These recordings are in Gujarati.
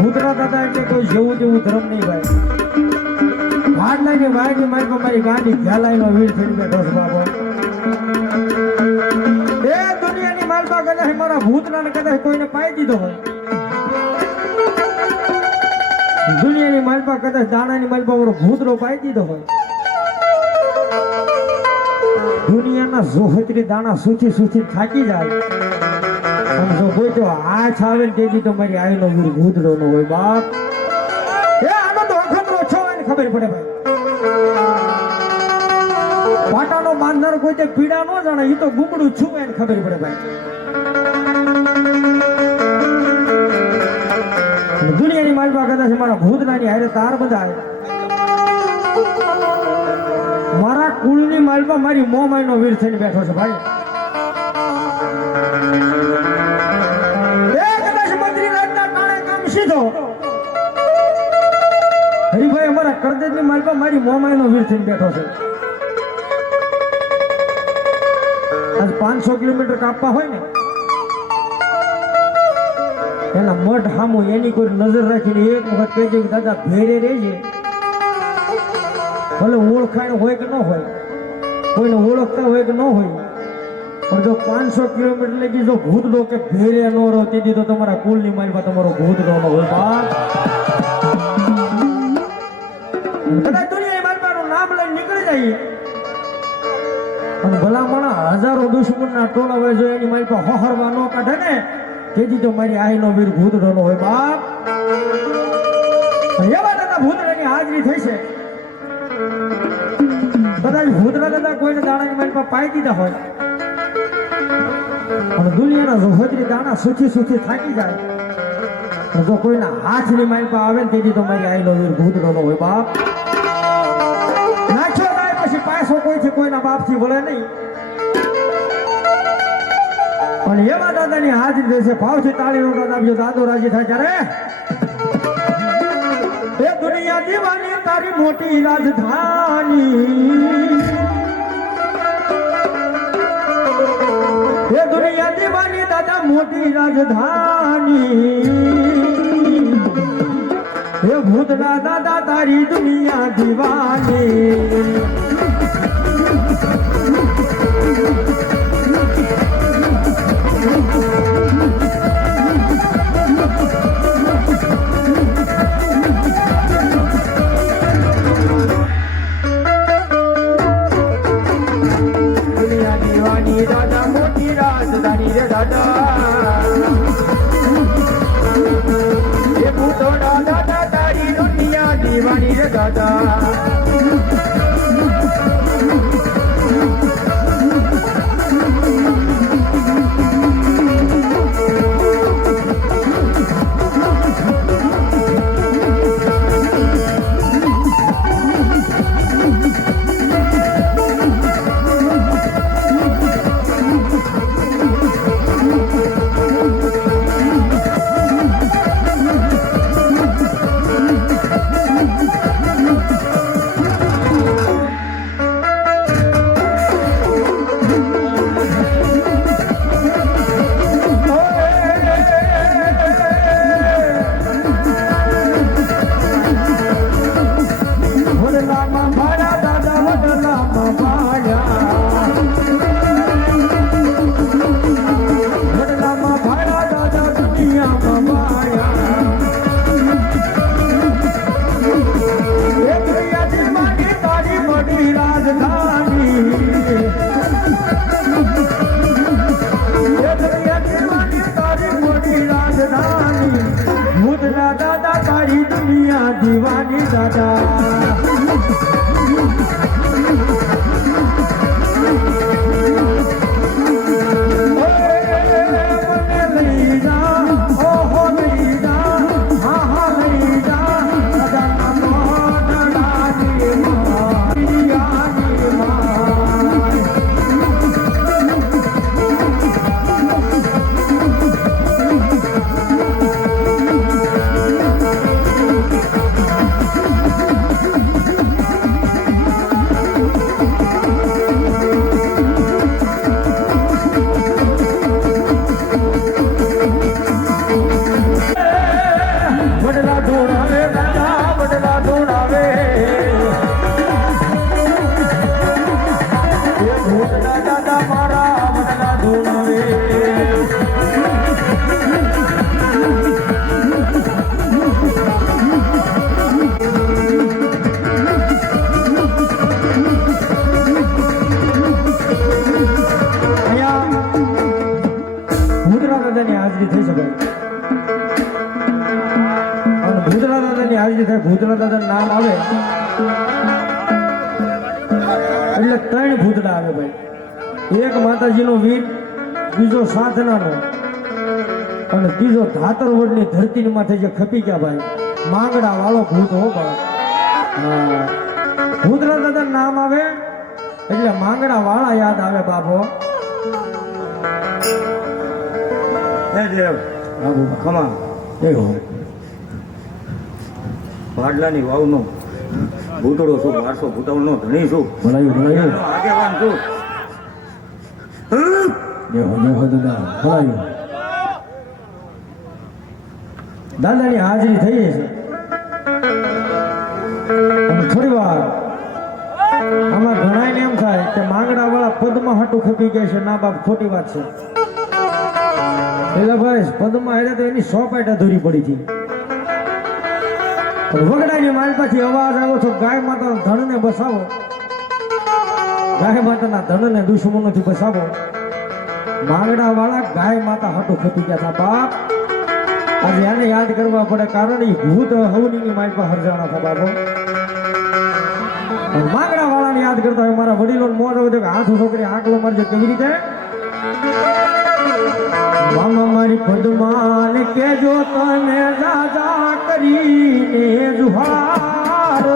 ભૂતરા દાદા એટલે કોઈ જેવું તેવું ધર્મ નહીં ભાઈ. હાથ લાગી મારી ગાડી ઝાલાઈનો વીર થઈને બેઠો છે બાબો. એ દુનિયાની માલપા કદાચ મારા ભૂતરાને કદાચ કોઈને પાઈ દીધો હોય, દુનિયાની માલપા કદાચ દાણાની માલપા મારો ભૂતરો પાઈ દીધો હોય, દુનિયાના જોહતરી દાણા સૂચી સૂચી થાકી જાય, જો કોઈ તો હાથ આવે ને તેથી તો મારી આઈનો વીર ભૂતરો નો હોય બાપ. એ આનો તો અખતરો છો એને ખબર પડે ભાઈ. પાટાનો બાંધનાર કોઈ તે પીડા ન જાણે, એ તો ગુમડું છું એને ખબર પડે ભાઈ. દુનિયાની માલપા કદાચ મારા ભૂતનાની હારે તાર બધા મારા કુળની માલપા મારી મોમાઈનો વીર થઈને બેઠો છે ભાઈ. હરિભાઈ અમારા કરદેજની માલપા મારી મોમાઈનો વીર થઈને બેઠો છે. આજ 500 કિલોમીટર કાપવા હોય ને એના મઠ હામું એની કોઈ નજર રાખીને એક વખત કહી દે કે દાદા ભેરે રહેજે, ભલે ઓળખાણ હોય કે ન હોય, કોઈને ઓળખતા હોય કે ન હોય, પણ જો 500 કિલોમીટર લગી જો ભૂતડો કે ભેરે ન રહો તેથી તો તમારા કુલની માલમાં તમારો ભૂતડો ન હોય બાપ. કદાચ દુનિયાની માલપાનું નામ લઈને નીકળી જાય અને ભલા માણા હજારો દુશ્મનના ટોળા હોય જો એની માલપા હોહરવા ન કાઢે ને તેથી તો મારી આઈનો વીર ભૂતડો ન હોય બાપ. એવા દાદા ભૂતડાની હાજરી થઈ છે. કદાચ ભૂતડા દાદા કોઈને દાણાની માલપા પાઈ દીધા હોય અને દુનિયાના જોહતરી દાણા સૂચી સૂચી થાકી જાય, જો કોઈના હાથની માલપા આવે ને તેથી તો મારી આઈનો વીર ભૂતડો ન હોય બાપ. નાખ્યો જાય પછી પાછો કોઈથી કોઈના બાપથી વળે નહીં. પણ એવા દાદાની હાજરી રહેશે. ભાવથી તાળીનો દાદા આપજો, દાદો રાજી થાય ત્યારે. એ દુનિયા દીવાની તારી મોટી રાજધાની, એ દુનિયા દીવાની દાદા મોટી રાજધાની, એ ભૂતના દાદા તારી દુનિયા દીવાની. દીવાની રે દાદા દીવાની દાદા ભૂતળા દાદા નામ આવે એટલે ત્રણ ભૂતળા આવે ભાઈ એક માતાજીનો વીર બીજો સાધનાનો અને ત્રીજો ધાતરવડની ધરતીની માથે જે ખપી ગયા ભાઈ માંગડા વાળો ભૂત હો ભાઈ ભૂતળા દાદા નામ આવે એટલે માંગડા વાળા યાદ આવે બાપો હે દેવ બાબુ ખમા એ હો પાડલાની વાવનો ભૂતળો છું 1200 ભૂતળનો ધણી છું ભલાયું આગેવાન છું દાદાની હાજરી થઈ છે થોડી વાર આમાં ઘણાને એમ થાય કે માંગડા વાળા પદમાં હાટું ખપી ગયા છે ના બાપ ખોટી વાત છે એટલે ભાઈ પદમાં આવ્યા તો એની 100 પાટા ધોરી પડી હતી વગડાની માલપાથી અવાજ આવ્યો છો ગાય માતા ધણને બસાવો ગાય માતાના ધણને દુશ્મનોથી બસાવો માંગડા વાળા ગાય માતા હાટો ખપી ગયા હતા બાપ આજે આને યાદ કરવા પડે કારણ એ ભૂત હવની માલપા હરજાણા હતા બાપો માંગડા વાળાને યાદ કરતા હોય મારા વડીલો મોજ આવે કે હાથ છોકરી આંકલો મારજો કેવી રીતે મામા મારી પદમાન કેજો તને રાજા કરીને જુહાર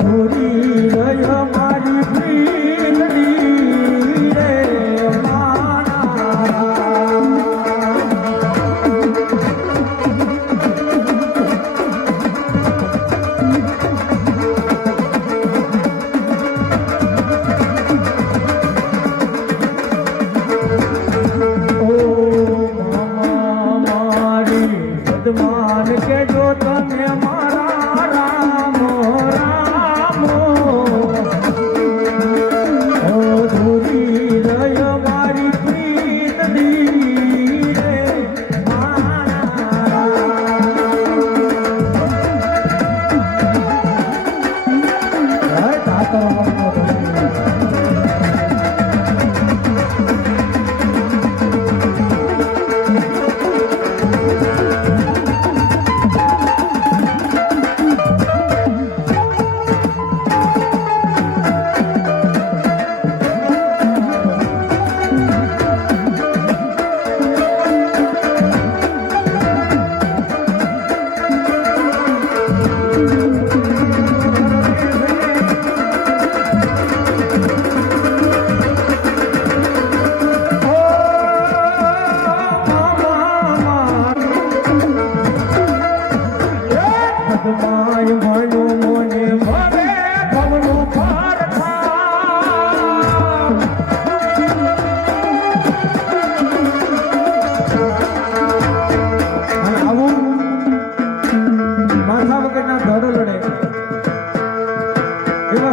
ધોરી રહ્યો મારી પ્રીતની રે પદમાન કેજો તમે મારા રામ રામ ધોરી રહ્યો મારી પ્રીતની રે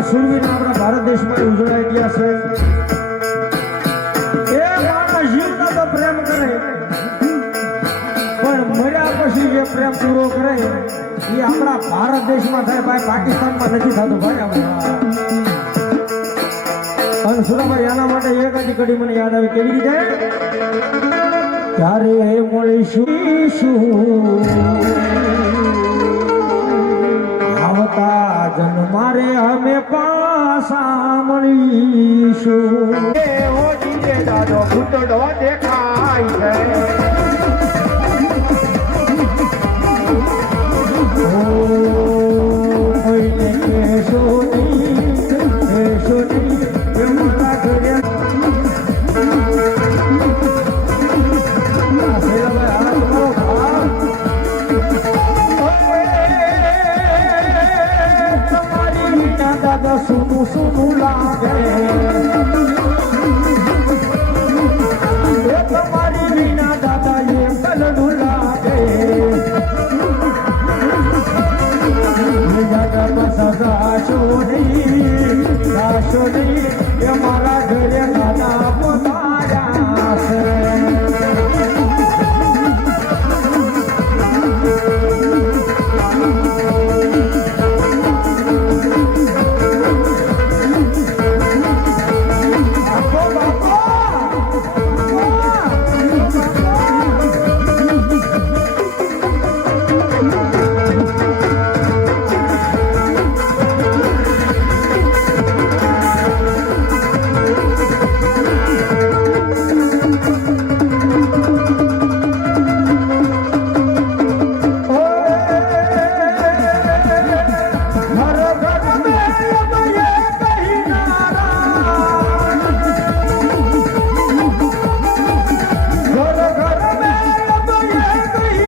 સુરવીર આપણા ભારત દેશમાં ઉજળાઈ ગયા છે એ માણસ જીવતા તો પ્રેમ કરે પણ મર્યા પછી જે પ્રેમ પૂરો કરે એ આપણા ભારત દેશમાં થાય ભાઈ પાકિસ્તાનમાં નથી થતું ભાઈ અને સુરાભાઈ આના માટે એક જ કડી મને યાદ આવે કેવી રીતે ત્યારે મળીશું આવતા જન્મારે અમે પાછા મળીશું દાદો ઘૂંટડો દેખાય છે કોઈને કહેશો નહીં એવું લાગે તમારી દાદા સુનું સુનું લાગે